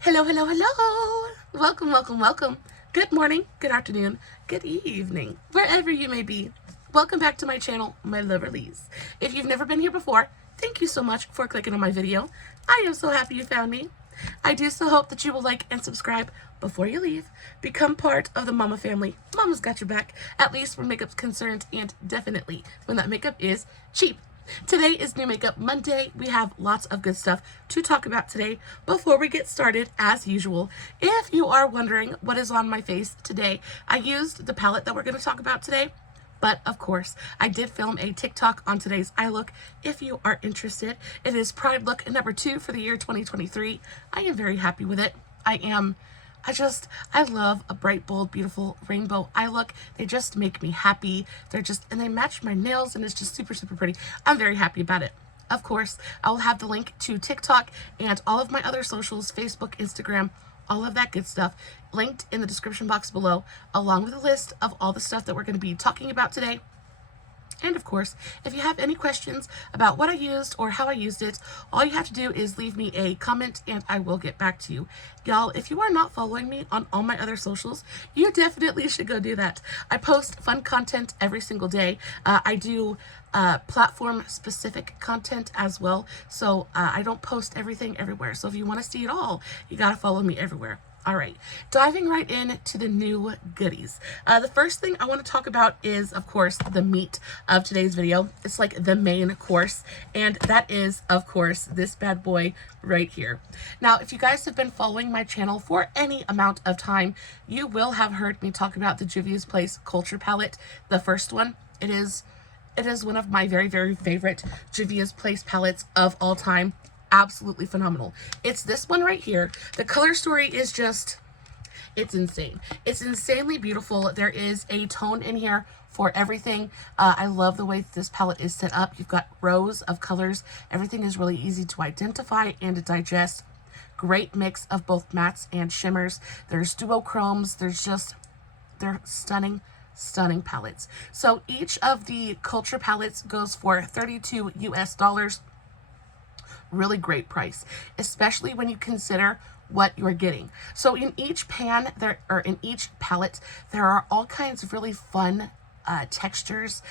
Hello, hello, hello. Welcome, welcome, welcome. Good morning, good afternoon, good evening, wherever you may be. Welcome back to my channel, my lovelies. If you've never been here before, thank you so much for clicking on my video. I am so happy you found me. I do so hope that you will like and subscribe before you leave. Become part of the Mama family. Mama's got your back, at least when makeup's concerned, and definitely when that makeup is cheap. Today is New Makeup Monday. We have lots of good stuff to talk about today. Before we get started, as usual, if you are wondering what is on my face today, I used the palette that we're going to talk about today. But of course, I did film a TikTok on today's eye look. If you are interested, it is Pride look number 2 for the year 2023. I am very happy with it. I love a bright, bold, beautiful rainbow eye look. They just make me happy. And they match my nails, and it's just super, super pretty. I'm very happy about it. Of course, I will have the link to TikTok and all of my other socials, Facebook, Instagram, all of that good stuff, linked in the description box below, along with a list of all the stuff that we're going to be talking about today. And of course, if you have any questions about what I used or how I used it, all you have to do is leave me a comment and I will get back to you. Y'all, if you are not following me on all my other socials, you definitely should go do that. I post fun content every single day. I do platform specific content as well. So I don't post everything everywhere. So if you want to see it all, you got to follow me everywhere. All right, diving right into the new goodies. The first thing I want to talk about is, of course, the meat of today's video. It's like the main course, and that is, of course, this bad boy right here. Now, if you guys have been following my channel for any amount of time, you will have heard me talk about the Juvia's Place Culture Palette, the first one. It is one of my very, very favorite Juvia's Place palettes of all time. Absolutely phenomenal. It's this one right here. The color story is just, it's insane. It's insanely beautiful. There is a tone in here for everything. I love the way this palette is set up. You've got rows of colors. Everything is really easy to identify and to digest. Great mix of both mattes and shimmers. There's duochromes. They're stunning palettes. So each of the Culture palettes goes for $32 US. Really great price, especially when you consider what you're getting. So in each pan in each palette, there are all kinds of really fun textures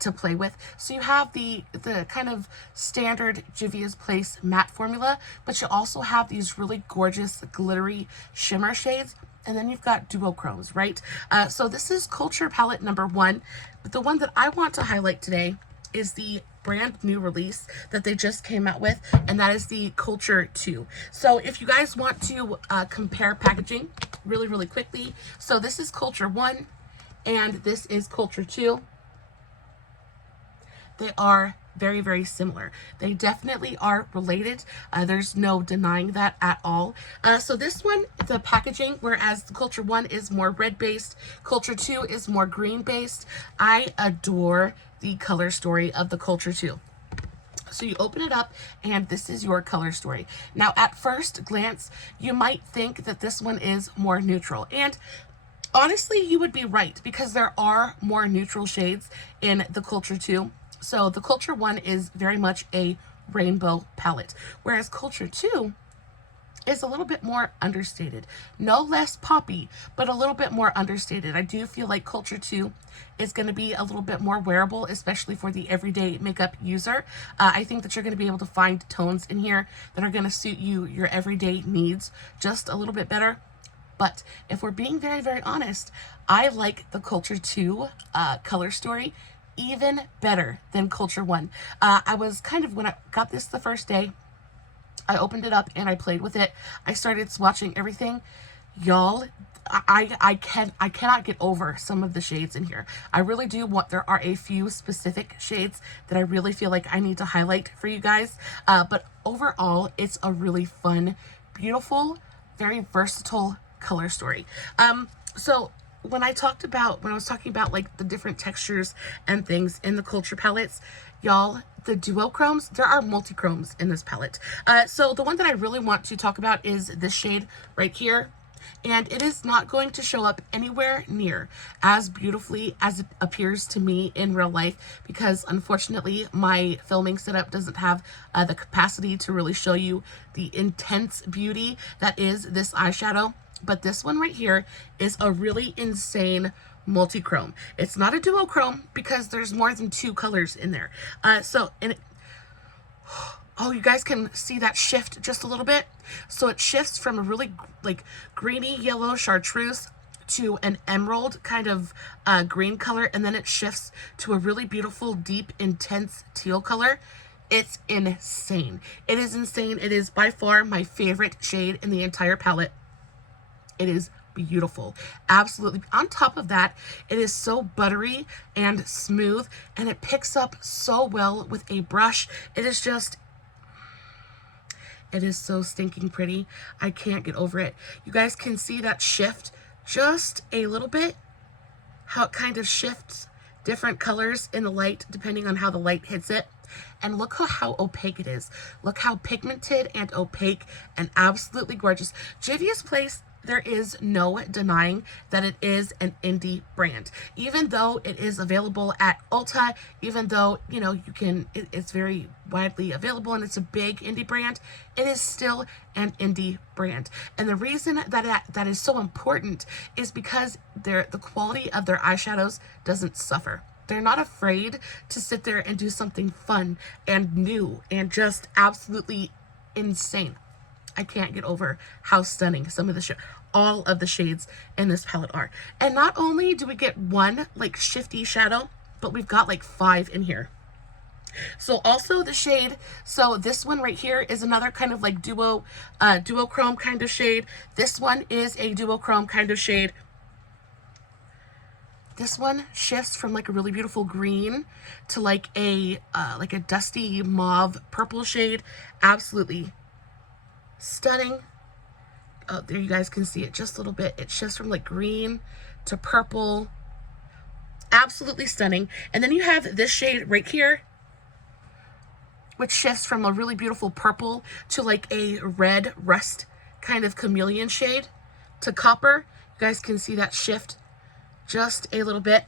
to play with. So you have the kind of standard Juvia's Place matte formula, but you also have these really gorgeous glittery shimmer shades. And then you've got duochromes, right? So this is Culture palette number 1. But the one that I want to highlight today is the brand new release that they just came out with, and that is the Culture 2. So if you guys want to compare packaging really, really quickly, so this is Culture 1 and this is Culture 2. They are very, very similar. They definitely are related. There's no denying that at all. So this one, the packaging, whereas the Culture 1 is more red-based, Culture 2 is more green-based. I adore the color story of the Culture 2. So you open it up and this is your color story. Now at first glance, you might think that this one is more neutral. And honestly, you would be right because there are more neutral shades in the Culture 2. So the Culture 1 is very much a rainbow palette, whereas Culture 2 is a little bit more understated. No less poppy, but a little bit more understated. I do feel like Culture 2 is going to be a little bit more wearable, especially for the everyday makeup user. I think that you're going to be able to find tones in here that are going to suit your everyday needs just a little bit better. But if we're being very, very honest, I like the Culture 2 color story even better than Culture 1. I was kind of, when I got this the first day, I opened it up and I played with it. I started swatching everything. Y'all, I cannot get over some of the shades in here. I really do there are a few specific shades that I really feel like I need to highlight for you guys. But overall, it's a really fun, beautiful, very versatile color story. So when I was talking about like the different textures and things in the Culture palettes, y'all, the duochromes, there are multichromes in this palette. So the one that I really want to talk about is this shade right here. And it is not going to show up anywhere near as beautifully as it appears to me in real life, because unfortunately my filming setup doesn't have the capacity to really show you the intense beauty that is this eyeshadow. But this one right here is a really insane multi-chrome. It's not a duochrome because there's more than 2 colors in there. Oh, you guys can see that shift just a little bit. So it shifts from a really like greeny yellow chartreuse to an emerald kind of green color, and then it shifts to a really beautiful, deep, intense teal color. It's insane. It is insane. It is by far my favorite shade in the entire palette. It is beautiful. Absolutely. On top of that, it is so buttery and smooth, and it picks up so well with a brush. It is so stinking pretty. I can't get over it. You guys can see that shift just a little bit, how it kind of shifts different colors in the light depending on how the light hits it. And look how opaque it is. Look how pigmented and opaque and absolutely gorgeous. Juvia's Place, there is no denying that it is an indie brand. Even though it is available at Ulta, even though, you know, it's very widely available and it's a big indie brand, it is still an indie brand. And the reason that is so important is because the quality of their eyeshadows doesn't suffer. They're not afraid to sit there and do something fun and new and just absolutely insane. I can't get over how stunning all of the shades in this palette are. And not only do we get one like shifty shadow, but we've got like 5 in here. So also the shade, so this one right here is another kind of like duochrome kind of shade. This one is a duochrome kind of shade. This one shifts from like a really beautiful green to like a dusty mauve purple shade. Absolutely stunning. Oh, there you guys can see it just a little bit. It shifts from like green to purple. Absolutely stunning. And then you have this shade right here, which shifts from a really beautiful purple to like a red rust kind of chameleon shade to copper. You guys can see that shift just a little bit.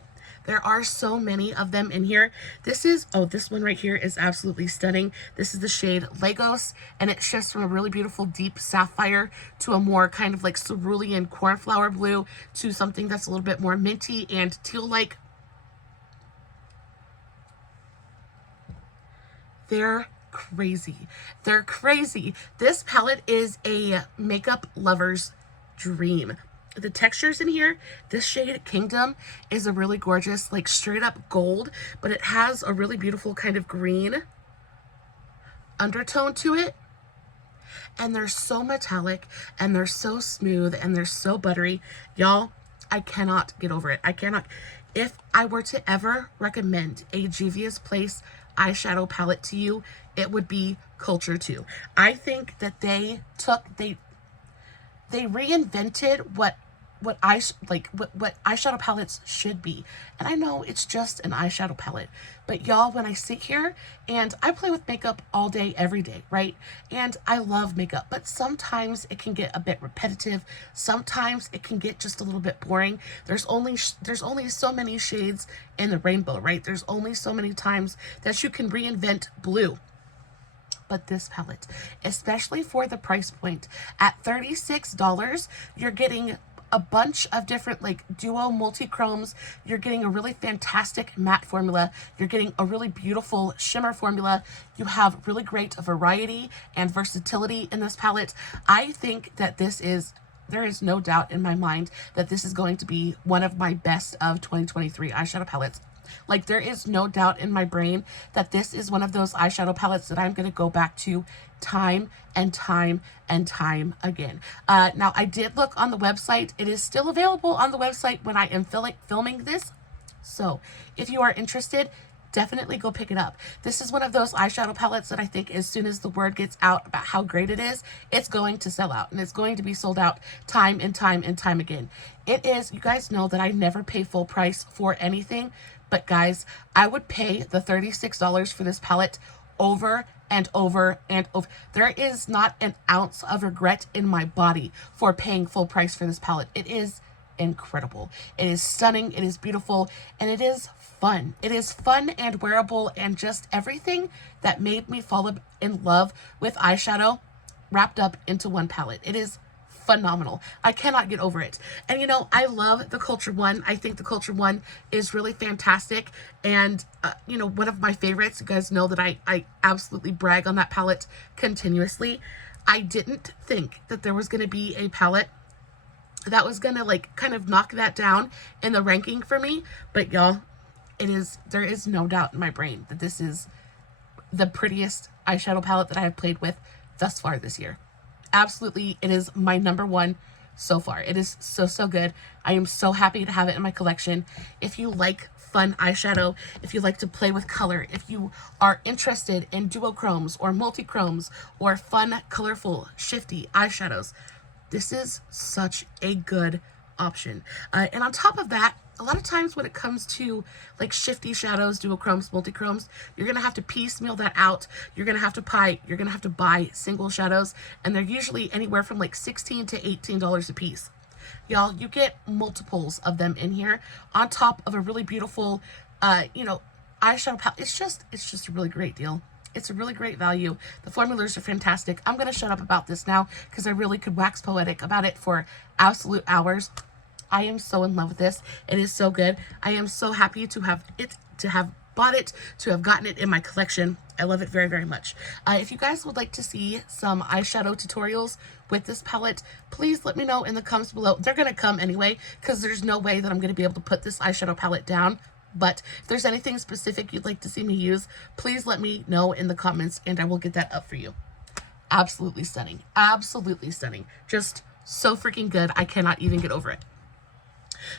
There are so many of them in here. This one right here is absolutely stunning. This is the shade Lagos, and it shifts from a really beautiful deep sapphire to a more kind of like cerulean cornflower blue to something that's a little bit more minty and teal-like. They're crazy. They're crazy. This palette is a makeup lover's dream. The textures in here, this shade Kingdom is a really gorgeous, like straight up gold, but it has a really beautiful kind of green undertone to it. And they're so metallic, and they're so smooth, and they're so buttery. Y'all, I cannot get over it. I cannot. If I were to ever recommend a Juvia's Place eyeshadow palette to you, it would be Culture2. I think that they reinvented what eyeshadow palettes should be. And I know it's just an eyeshadow palette, but y'all, when I sit here and I play with makeup all day, every day, right? And I love makeup, but sometimes it can get a bit repetitive. Sometimes it can get just a little bit boring. There's only so many shades in the rainbow, right? There's only so many times that you can reinvent blue. But this palette, especially for the price point at $36, you're getting a bunch of different like duo multi-chromes. You're getting a really fantastic matte formula. You're getting a really beautiful shimmer formula. You have really great variety and versatility in this palette. I think that there is no doubt in my mind that this is going to be one of my best of 2023 eyeshadow palettes. Like, there is no doubt in my brain that this is one of those eyeshadow palettes that I'm going to go back to time and time and time again. Now, I did look on the website. It is still available on the website when I am filming this. So if you are interested, definitely go pick it up. This is one of those eyeshadow palettes that I think as soon as the word gets out about how great it is, it's going to sell out, and it's going to be sold out time and time and time again. It is, you guys know that I never pay full price for anything, but guys, I would pay the $36 for this palette over and over and over. There is not an ounce of regret in my body for paying full price for this palette. It is incredible. It is stunning. It is beautiful. And it is fun. It is fun and wearable and just everything that made me fall in love with eyeshadow wrapped up into one palette. It is phenomenal. I cannot get over it. And you know, I love the Culture1. I think the Culture1 is really fantastic. And you know, one of my favorites. You guys know that I absolutely brag on that palette continuously. I didn't think that there was going to be a palette that was going to like kind of knock that down in the ranking for me. But y'all, there is no doubt in my brain that this is the prettiest eyeshadow palette that I have played with thus far this year. Absolutely, it is my number one so far. It is so good. I am so happy to have it in my collection. If you like fun eyeshadow, if you like to play with color, if you are interested in duochromes or multichromes or fun, colorful, shifty eyeshadows, this is such a good option. And on top of that, a lot of times when it comes to like shifty shadows, duochromes, multichromes, you're going to have to piecemeal that out. You're going to have to buy single shadows, and they're usually anywhere from like $16 to $18 a piece. Y'all, you get multiples of them in here on top of a really beautiful, you know, eyeshadow palette. It's just a really great deal. It's a really great value. The formulas are fantastic. I'm going to shut up about this now because I really could wax poetic about it for absolute hours. I am so in love with this. It is so good. I am so happy to have bought it, to have gotten it in my collection. I love it very, very much. If you guys would like to see some eyeshadow tutorials with this palette, please let me know in the comments below. They're going to come anyway because there's no way that I'm going to be able to put this eyeshadow palette down. But if there's anything specific you'd like to see me use, please let me know in the comments and I will get that up for you. Absolutely stunning. Absolutely stunning. Just so freaking good. I cannot even get over it.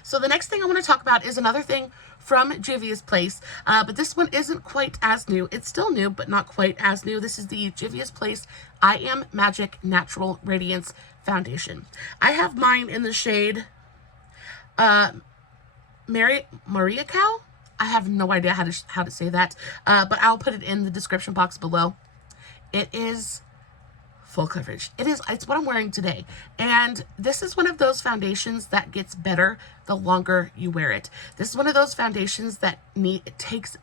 So the next thing I want to talk about is another thing from Juvia's Place, but this one isn't quite as new. It's still new, but not quite as new. This is the Juvia's Place I Am Magic Natural Radiance Foundation. I have mine in the shade Maria Cow. I have no idea how to say that, but I'll put it in the description box below. It is full coverage. It's what I'm wearing today. And this is one of those foundations that gets better the longer you wear it. This is one of those foundations that it takes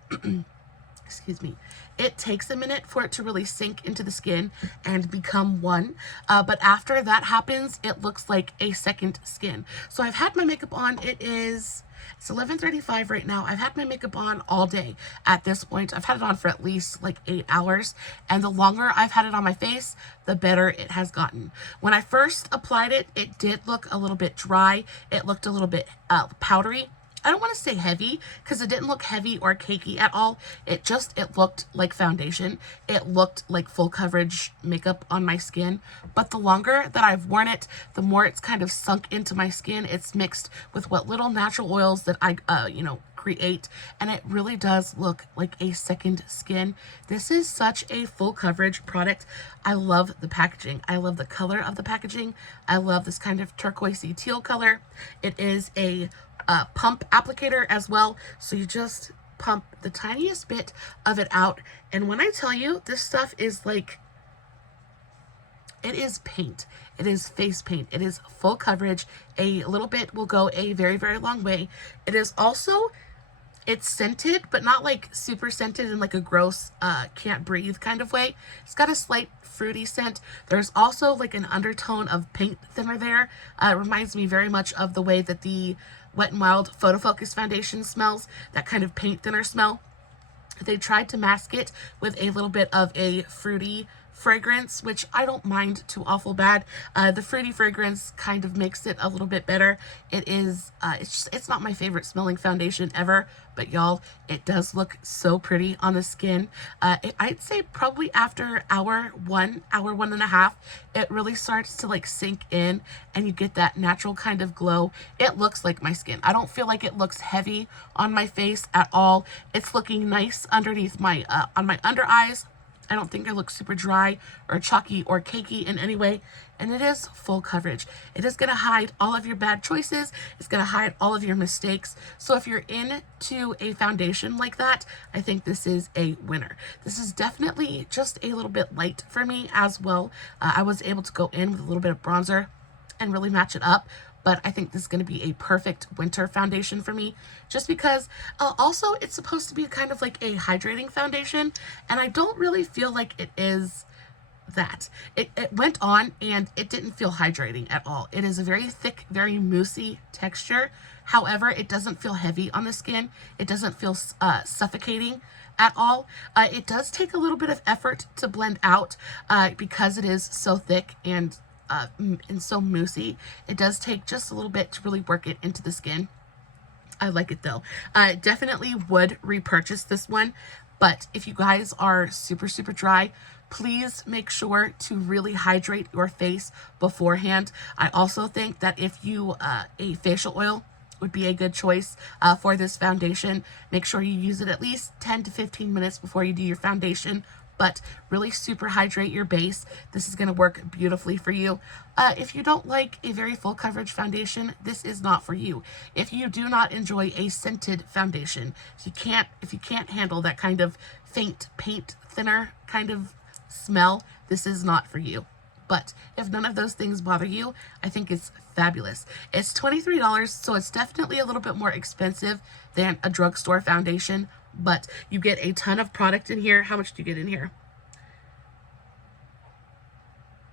excuse me, it takes a minute for it to really sink into the skin and become one. But after that happens, it looks like a second skin. So I've had my makeup on. It's 11:35 right now. I've had my makeup on all day at this point. I've had it on for at least like 8 hours. And the longer I've had it on my face, the better it has gotten. When I first applied it, it did look a little bit dry. It looked a little bit powdery. I don't want to say heavy because it didn't look heavy or cakey at all. It looked like foundation. It looked like full coverage makeup on my skin. But the longer that I've worn it, the more it's kind of sunk into my skin. It's mixed with what little natural oils that I, create. And it really does look like a second skin. This is such a full coverage product. I love the packaging. I love the color of the packaging. I love this kind of turquoisey teal color. It is a pump applicator as well, so you just pump the tiniest bit of it out, and when I tell you this stuff is like, it is paint. It is face paint. It is full coverage. A little bit will go a very, very long way. It is also, it's scented, but not like super scented in like a gross can't breathe kind of way. It's got a slight fruity scent. There's also like an undertone of paint thinner there. It reminds me very much of the way that the Wet n Wild Photo Focus foundation smells, that kind of paint thinner smell. They tried to mask it with a little bit of a fruity fragrance, which I don't mind too awful bad. The fruity fragrance kind of makes it a little bit better. It is, it's not my favorite smelling foundation ever, but y'all, it does look so pretty on the skin. I'd say probably after hour one and a half, it really starts to like sink in and you get that natural kind of glow. It looks like my skin. I don't feel like it looks heavy on my face at all. It's looking nice underneath my, on my under eyes. I don't think I look super dry or chalky or cakey in any way. And it is full coverage. It is going to hide all of your bad choices. It's going to hide all of your mistakes. So if you're into a foundation like that, I think this is a winner. This is definitely just a little bit light for me as well. I was able to go in with a little bit of bronzer and really match it up. But I think this is going to be a perfect winter foundation for me, just because also it's supposed to be kind of like a hydrating foundation, and I don't really feel like it is that. It went on and it didn't feel hydrating at all. It is a very thick, very moussey texture. However, it doesn't feel heavy on the skin. It doesn't feel suffocating at all. It does take a little bit of effort to blend out because it is so thick and so moussey. It does take just a little bit to really work it into the skin. I like it though. Definitely would repurchase this one, but if you guys are super dry, please make sure to really hydrate your face beforehand. I also think that if you a facial oil would be a good choice for this foundation. Make sure you use it at least 10 to 15 minutes before you do your foundation, but really super hydrate your base. This is going to work beautifully for you. If you don't like a very full coverage foundation, this is not for you. If you do not enjoy a scented foundation, if you can't handle that kind of faint paint thinner kind of smell, this is not for you. But if none of those things bother you, I think it's fabulous. It's $23, so it's definitely a little bit more expensive than a drugstore foundation, but you get a ton of product in here. How much do you get in here?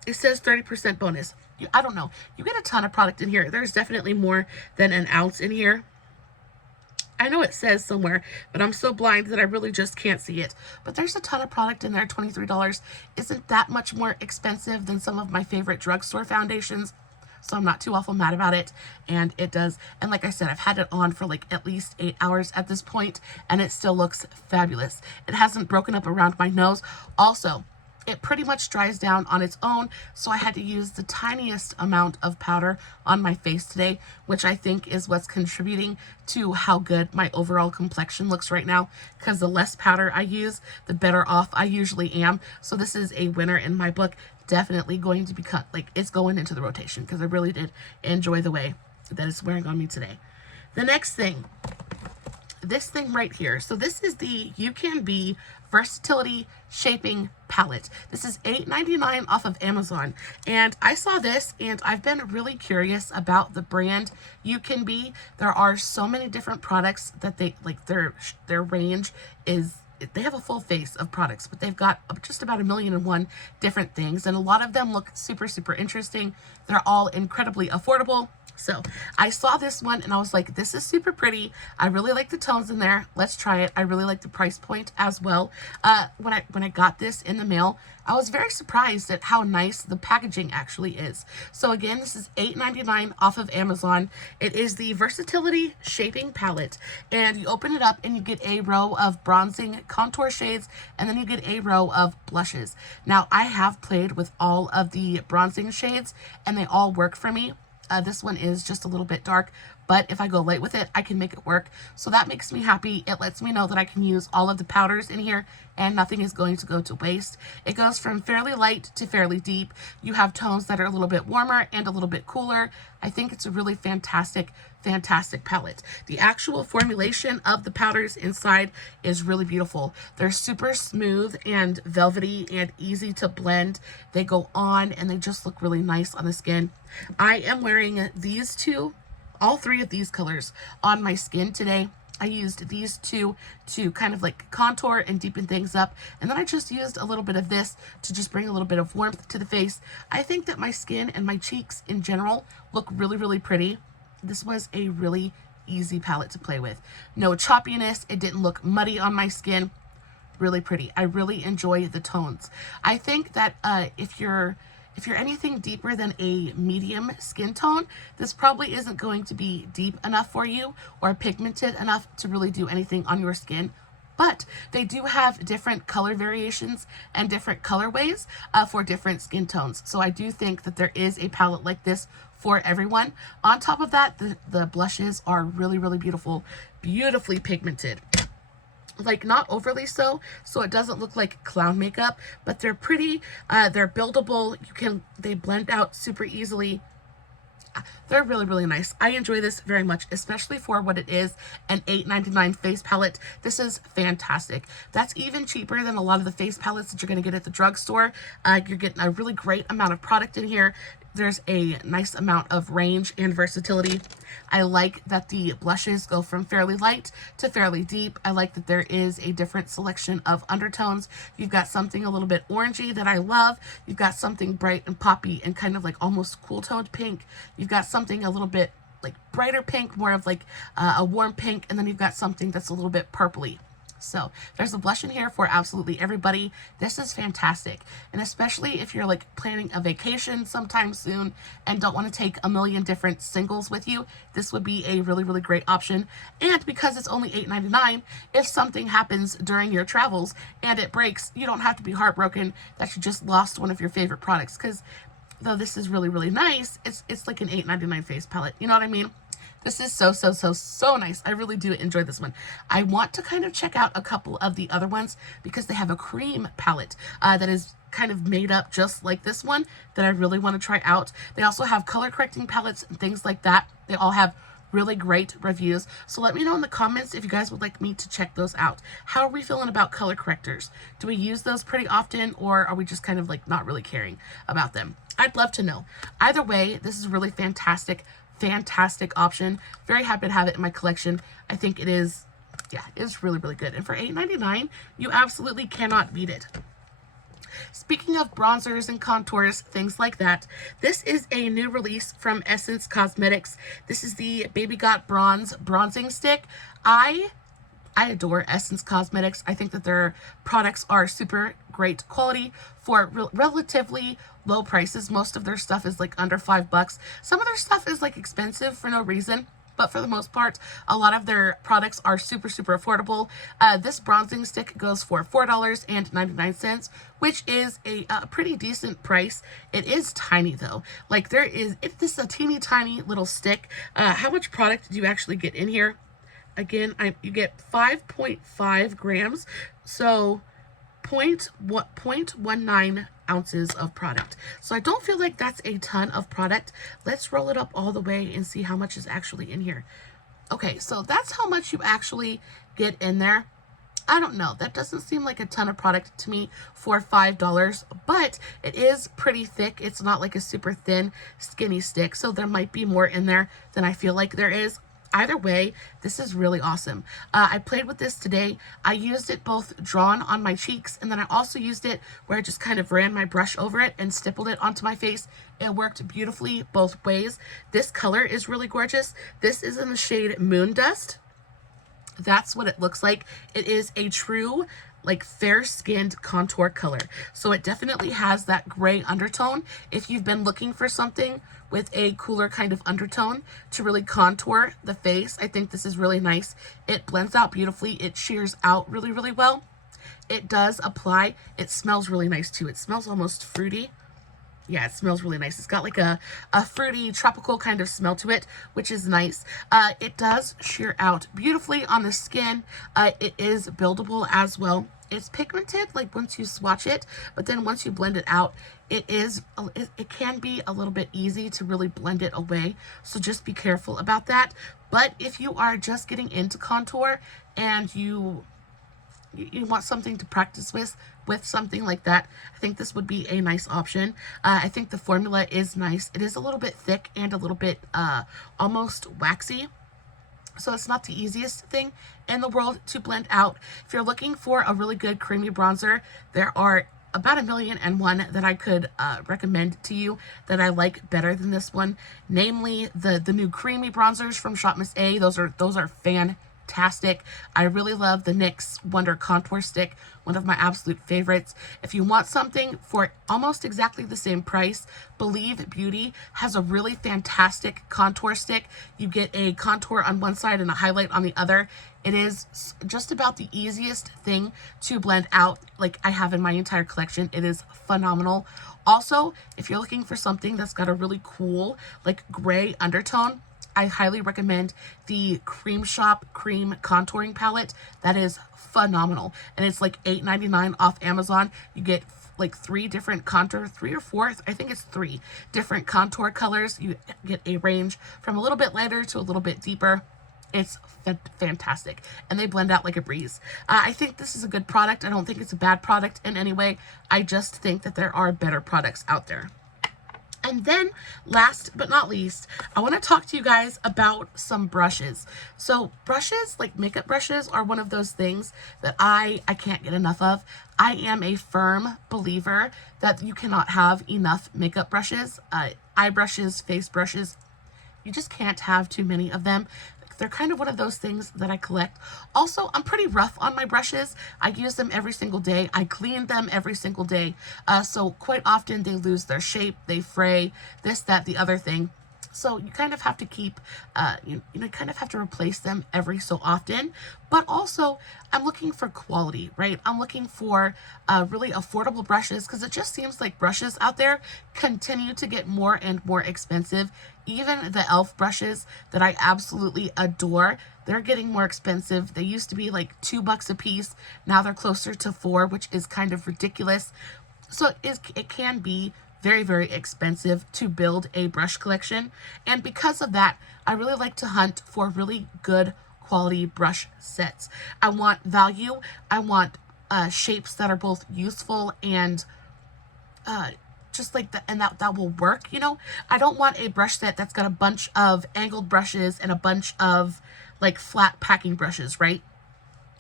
It says 30% bonus. I don't know. You get a ton of product in here. There's definitely more than an ounce in here. I know it says somewhere, but I'm so blind that I really just can't see it. But there's a ton of product in there. $23 isn't that much more expensive than some of my favorite drugstore foundations. So I'm not too awful mad about it. And it does. And like I said, I've had it on for like at least 8 hours at this point, and it still looks fabulous. It hasn't broken up around my nose. Also, it pretty much dries down on its own, so I had to use the tiniest amount of powder on my face today, which I think is what's contributing to how good my overall complexion looks right now, because the less powder I use, the better off I usually am. So this is a winner in my book. Definitely going to be cut, like it's going into the rotation, because I really did enjoy the way that it's wearing on me today. The next thing, this thing right here. So this is the Ucanbe Versatility Shaping Palette. This is $8.99 off of Amazon. And I saw this and I've been really curious about the brand Ucanbe. There are so many different products that they, like their range is, they have a full face of products, but they've got just about 1,000,001 different things. And a lot of them look super interesting. They're all incredibly affordable. So I saw this one and I was like, this is super pretty. I really like the tones in there. Let's try it. I really like the price point as well. When I got this in the mail, I was very surprised at how nice the packaging actually is. So again, this is $8.99 off of Amazon. It is the Versatility Shaping Palette, and you open it up and you get a row of bronzing contour shades, and then you get a row of blushes. Now I have played with all of the bronzing shades and they all work for me. This one is just a little bit dark, but if I go light with it, I can make it work. So that makes me happy. It lets me know that I can use all of the powders in here and nothing is going to go to waste. It goes from fairly light to fairly deep. You have tones that are a little bit warmer and a little bit cooler. I think it's a really fantastic palette. The actual formulation of the powders inside is really beautiful. They're super smooth and velvety and easy to blend. They go on and they just look really nice on the skin. I am wearing these two, all three of these colors on my skin today. I used these two to kind of like contour and deepen things up, and then I just used a little bit of this to just bring a little bit of warmth to the face. I think that my skin and my cheeks in general look really pretty. This was a really easy palette to play with. No choppiness. It didn't look muddy on my skin. Really pretty. I really enjoy the tones. I think that if you're anything deeper than a medium skin tone, this probably isn't going to be deep enough for you or pigmented enough to really do anything on your skin. But they do have different color variations and different colorways for different skin tones. So I do think that there is a palette like this for everyone. On top of that, the blushes are really beautiful, beautifully pigmented. like not overly so it doesn't look like clown makeup, but they're pretty. They're buildable. They blend out super easily. They're really, really nice. I enjoy this very much, especially for what it is, an $8.99 face palette. This is fantastic. That's even cheaper than a lot of the face palettes that you're going to get at the drugstore. You're getting a really great amount of product in here. There's a nice amount of range and versatility. I like that the blushes go from fairly light to fairly deep. I like that there is a different selection of undertones. You've got something a little bit orangey that I love. You've got something bright and poppy and kind of like almost cool toned pink. You've got something a little bit like brighter pink, more of like a warm pink, and then you've got something that's a little bit purpley. So there's a blush in here for absolutely everybody. This is fantastic. And especially if you're like planning a vacation sometime soon and don't want to take a million different singles with you, this would be a really, really great option. And because it's only $8.99, if something happens during your travels and it breaks, you don't have to be heartbroken that you just lost one of your favorite products. Because though this is really, really nice, it's like an $8.99 face palette. You know what I mean? This is so nice. I really do enjoy this one. I want to kind of check out a couple of the other ones because they have a cream palette that is kind of made up just like this one that I really want to try out. They also have color correcting palettes and things like that. They all have really great reviews. So let me know in the comments if you guys would like me to check those out. How are we feeling about color correctors? Do we use those pretty often, or are we just kind of like not really caring about them? I'd love to know. Either way, this is really fantastic option. Very happy to have it in my collection. I think it is, yeah, it's really, really good. And for $8.99, you absolutely cannot beat it. Speaking of bronzers and contours, things like that, this is a new release from Essence Cosmetics. This is the Baby Got Bronze Bronzing Stick. I adore Essence Cosmetics. I think that their products are super great quality for relatively low prices. Most of their stuff is like under $5. Some of their stuff is like expensive for no reason, but for the most part, a lot of their products are super affordable. This bronzing stick goes for $4.99, which is a pretty decent price. It is tiny though. Like this is a teeny tiny little stick. How much product do you actually get in here? Again, you get 5.5 grams, so 0.19 ounces of product. So I don't feel like that's a ton of product. Let's roll it up all the way and see how much is actually in here. Okay, so that's how much you actually get in there. I don't know. That doesn't seem like a ton of product to me for $5, but it is pretty thick. It's not like a super thin, skinny stick, so there might be more in there than I feel like there is. Either way, this is really awesome. I played with this today. I used it both drawn on my cheeks, and then I also used it where I just kind of ran my brush over it and stippled it onto my face. It worked beautifully both ways. This color is really gorgeous. This is in the shade Moon Dust. That's what it looks like. It is a true like fair-skinned contour color. So it definitely has that gray undertone. If you've been looking for something with a cooler kind of undertone to really contour the face, I think this is really nice. It blends out beautifully. It shears out really, really well. It does apply. It smells really nice too. It smells almost fruity. Yeah, it smells really nice. It's got like a fruity, tropical kind of smell to it, which is nice. It does shear out beautifully on the skin. It is buildable as well. It's pigmented, like once you swatch it, but then once you blend it out, it can be a little bit easy to really blend it away. So just be careful about that. But if you are just getting into contour and you want something to practice with something like that, I think this would be a nice option. I think the formula is nice. It is a little bit thick and a little bit almost waxy. So it's not the easiest thing in the world to blend out. If you're looking for a really good creamy bronzer, there are about 1,000,001 that I could recommend to you that I like better than this one. Namely, the new creamy bronzers from Shop Miss A. Those are fantastic. I really love the NYX Wonder Contour Stick, one of my absolute favorites. If you want something for almost exactly the same price, Believe Beauty has a really fantastic contour stick. You get a contour on one side and a highlight on the other. It is just about the easiest thing to blend out like I have in my entire collection. It is phenomenal. Also, if you're looking for something that's got a really cool like gray undertone, I highly recommend the Cream Shop Cream Contouring Palette. That is phenomenal. And it's like $8.99 off Amazon. You get like 3 different contour, 3 or 4, I think it's 3 different contour colors. You get a range from a little bit lighter to a little bit deeper. It's fantastic, and they blend out like a breeze. I think this is a good product. I don't think it's a bad product in any way. I just think that there are better products out there. And then last but not least, I want to talk to you guys about some brushes. So brushes, like makeup brushes, are one of those things that I can't get enough of. I am a firm believer that you cannot have enough makeup brushes, eye brushes, face brushes. You just can't have too many of them. They're kind of one of those things that I collect. Also, I'm pretty rough on my brushes. I use them every single day. I clean them every single day. So quite often they lose their shape, they fray, this, that, the other thing. So you kind of have to keep, you kind of have to replace them every so often. But also, I'm looking for quality, right? I'm looking for really affordable brushes, because it just seems like brushes out there continue to get more and more expensive. Even the e.l.f. brushes that I absolutely adore, they're getting more expensive. They used to be like $2 a piece. Now they're closer to $4, which is kind of ridiculous. So it can be very, very expensive to build a brush collection. And because of that, I really like to hunt for really good quality brush sets. I want value. I want shapes that are both useful and just like that, and that will work, you know. I don't want a brush set that's got a bunch of angled brushes and a bunch of like flat packing brushes, right?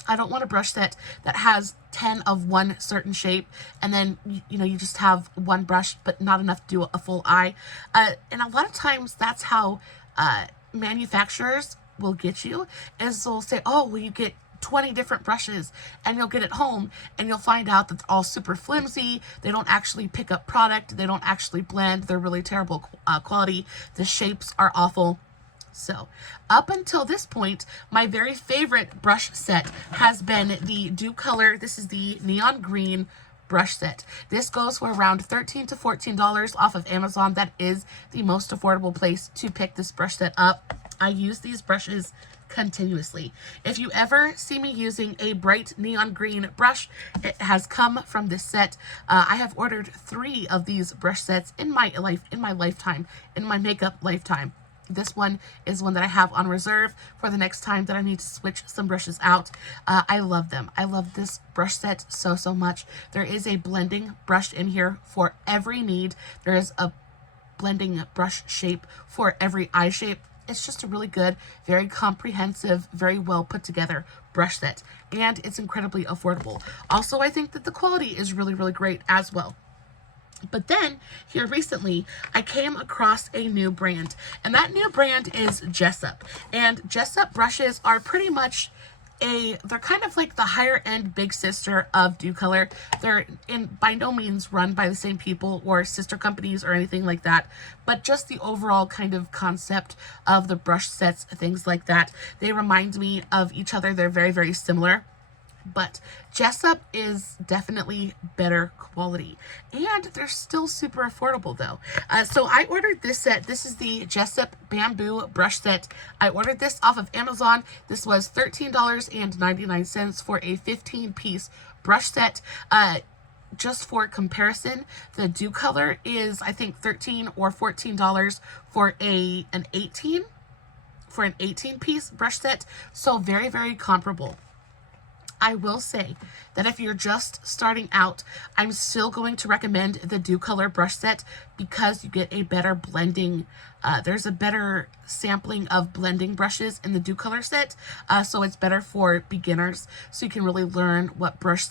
I don't want a brush set that has 10 of one certain shape, and then, you know, you just have one brush, but not enough to do a full eye. And a lot of times that's how manufacturers will get you, is they'll say, oh, well, you get 20 different brushes, and you'll get it home and you'll find out that they're all super flimsy. They don't actually pick up product. They don't actually blend. They're really terrible quality. The shapes are awful. So up until this point, my very favorite brush set has been the Dew Color. This is the neon green brush set. This goes for around $13 to $14 off of Amazon. That is the most affordable place to pick this brush set up. I use these brushes continuously. If you ever see me using a bright neon green brush, it has come from this set. I have ordered 3 of these brush sets in my lifetime, in my makeup lifetime. This one is one that I have on reserve for the next time that I need to switch some brushes out. I love them. I love this brush set so much. There is a blending brush in here for every need. There is a blending brush shape for every eye shape. It's just a really good, very comprehensive, very well put together brush set, and it's incredibly affordable. Also, I think that the quality is really, really great as well. But then, here recently, I came across a new brand, and that new brand is Jessup. And Jessup brushes are pretty much they're kind of like the higher end big sister of Dew Color. They're by no means run by the same people or sister companies or anything like that, but just the overall kind of concept of the brush sets, things like that. They remind me of each other. They're very, very similar. But Jessup is definitely better quality, and they're still super affordable though. So I ordered this set. This is the Jessup Bamboo Brush Set. I ordered this off of Amazon. This was $13.99 for a 15-piece brush set. Just for comparison, the Dew Color is, I think, $13 or $14 for an 18-piece brush set. So very, very comparable. I will say that if you're just starting out, I'm still going to recommend the Dew Color brush set, because you get a better blending, there's a better sampling of blending brushes in the Dew Color set, so it's better for beginners, so you can really learn what brush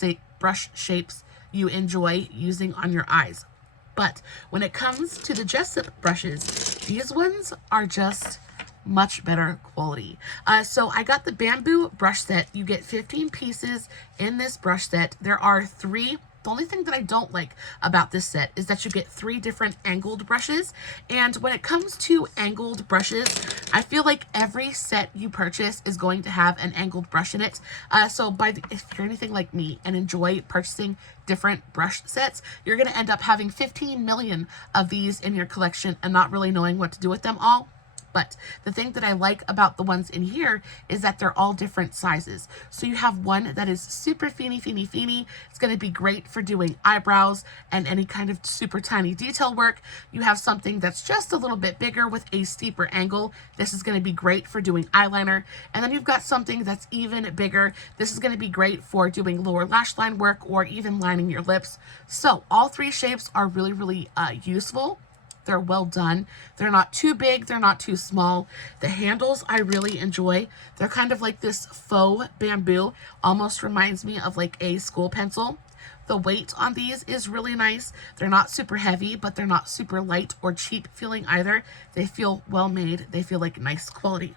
shapes you enjoy using on your eyes. But when it comes to the Jessup brushes, these ones are just much better quality. So I got the bamboo brush set. You get 15 pieces in this brush set. There are 3 The only thing that I don't like about this set is that you get 3 different angled brushes. And when it comes to angled brushes, I feel like every set you purchase is going to have an angled brush in it. So if you're anything like me and enjoy purchasing different brush sets, you're going to end up having 15 million of these in your collection and not really knowing what to do with them all. But the thing that I like about the ones in here is that they're all different sizes. So you have one that is super feeny. It's going to be great for doing eyebrows and any kind of super tiny detail work. You have something that's just a little bit bigger with a steeper angle. This is going to be great for doing eyeliner. And then you've got something that's even bigger. This is going to be great for doing lower lash line work or even lining your lips. So all 3 shapes are really useful. They're well done. They're not too big. They're not too small. The handles I really enjoy. They're kind of like this faux bamboo. Almost reminds me of like a school pencil. The weight on these is really nice. They're not super heavy, but they're not super light or cheap feeling either. They feel well made. They feel like nice quality.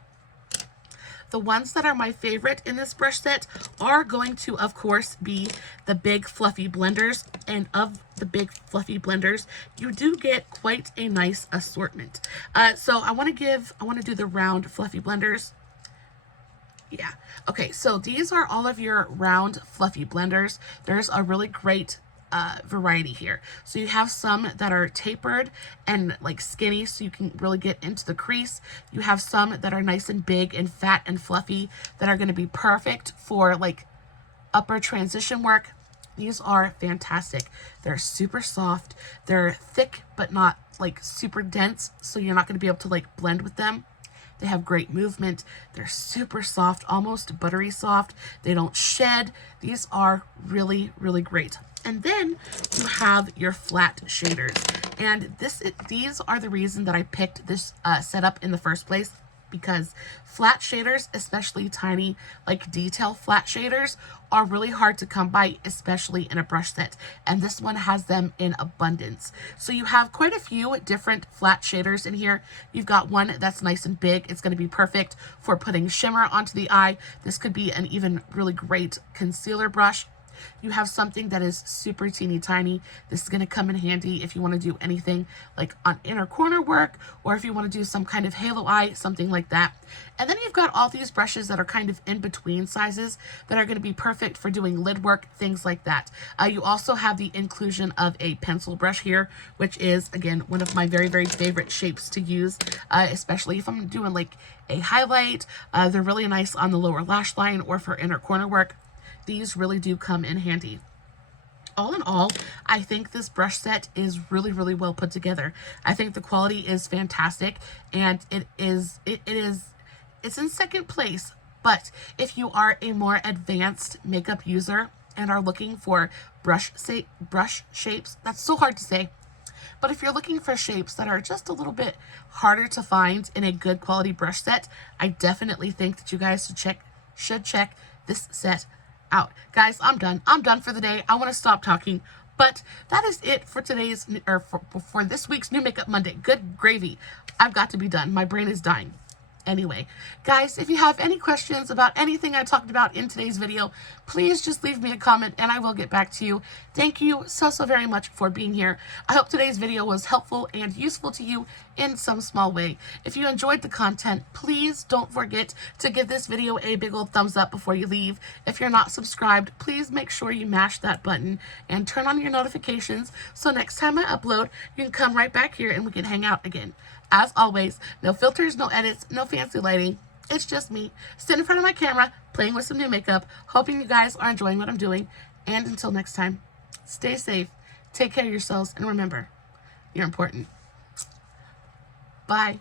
The ones that are my favorite in this brush set are going to, of course, be the big fluffy blenders. And of the big fluffy blenders, you do get quite a nice assortment. So I want to do the round fluffy blenders. Yeah. Okay, so these are all of your round fluffy blenders. There's a really great variety here. So you have some that are tapered and like skinny so you can really get into the crease. You have some that are nice and big and fat and fluffy that are going to be perfect for like upper transition work. These are fantastic. They're super soft. They're thick but not like super dense, so you're not going to be able to like blend with them. They have great movement. They're super soft, almost buttery soft. They don't shed. These are really great. And then you have your flat shaders. And these are the reason that I picked this setup in the first place, because flat shaders, especially tiny like detail flat shaders, are really hard to come by, especially in a brush set. And this one has them in abundance. So you have quite a few different flat shaders in here. You've got one that's nice and big. It's going to be perfect for putting shimmer onto the eye. This could be an even really great concealer brush. You have something that is super teeny tiny. This is going to come in handy if you want to do anything like on inner corner work, or if you want to do some kind of halo eye, something like that. And then you've got all these brushes that are kind of in between sizes that are going to be perfect for doing lid work, things like that. You also have the inclusion of a pencil brush here, which is, again, one of my very favorite shapes to use, especially if I'm doing like a highlight. They're really nice on the lower lash line or for inner corner work. These really do come in handy. All in all, I think this brush set is really well put together. I think the quality is fantastic, and it's in second place. But if you are a more advanced makeup user and are looking for brush shapes, that's so hard to say. But if you're looking for shapes that are just a little bit harder to find in a good quality brush set, I definitely think that you guys should check this set out. Guys, I'm done for the day. I want to stop talking, but that is it for today's for this week's New Makeup Monday. Good gravy. I've got to be done. My brain is dying. Anyway, guys, if you have any questions about anything I talked about in today's video, please just leave me a comment and I will get back to you. Thank you so very much for being here. I hope today's video was helpful and useful to you in some small way. If you enjoyed the content, please don't forget to give this video a big old thumbs up before you leave. If you're not subscribed, please make sure you mash that button and turn on your notifications so next time I upload, you can come right back here and we can hang out again. As always, no filters, no edits, no fancy lighting. It's just me sitting in front of my camera, playing with some new makeup, hoping you guys are enjoying what I'm doing. And until next time, stay safe, take care of yourselves, and remember, you're important. Bye.